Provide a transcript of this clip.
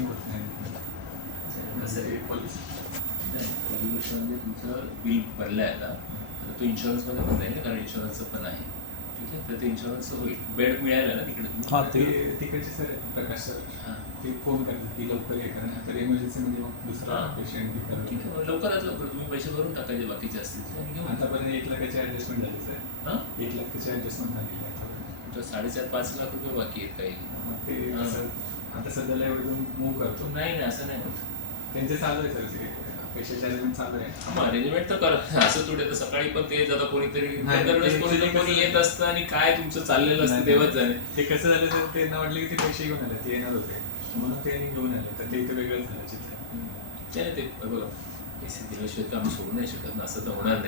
पेशिंग होत नाही. कसं आहे, पोलीस नाही पहिली गोष्ट म्हणजे तुमचं बिल भरलं आहे आता तर तो इन्शुरन्समध्ये पण जाईल ना, कारण इन्शुरन्सचं पण आहे. ठीक आहे, तर ते इन्शुरन्सचं होईल. बेड मिळालं ना तिकडे तुम्ही? हां ते तिकडचे सर प्रकाश सर हां ते फोन करतात की लवकर हे करा, तर इमर्जन्सीमध्ये मग दुसरा हां. पेशंट ठीक आहे, मग लवकरात लवकर तुम्ही पैसे भरून टाकायचे बाकीचे असतील ते आणि घेऊन आतापर्यंत 1 लाखाची ॲडजस्टमेंट झाली सर. हां 1 लाखाची ॲडजस्टमेंट झालेली आहे आतापर्यंत. तुमचं 4.5-5 लाख रुपये बाकी आहेत काही. मग ते हां. कसं आता सध्याला एवढं मूव करतो. नाही नाही असं नाही होत. त्यांचे चालू आहे सर ते पैशाचे अरेंजमेंट चालू आहे. मग अरेंजमेंट तर करा. असं थोडे तर सकाळी पण ते जाता कोणीतरी नाही, दरवेळेस ते- कोणी ना ते कोणी कसं- येत असतं आणि काय तुमचं चाललेलं असतं नाही, तेव्हाच जाणे. ते कसं झालं सर, त्यांना वाटलं की ते पैसे घेऊन आले, ते येणार होते म्हणून ते घेऊन आले, तर ते इथे वेगळं झालं चित्र. ते बघा पैसे दिल्याशिवाय तर आम्ही सोडू नाही शकत ना, असं तर होणार नाही.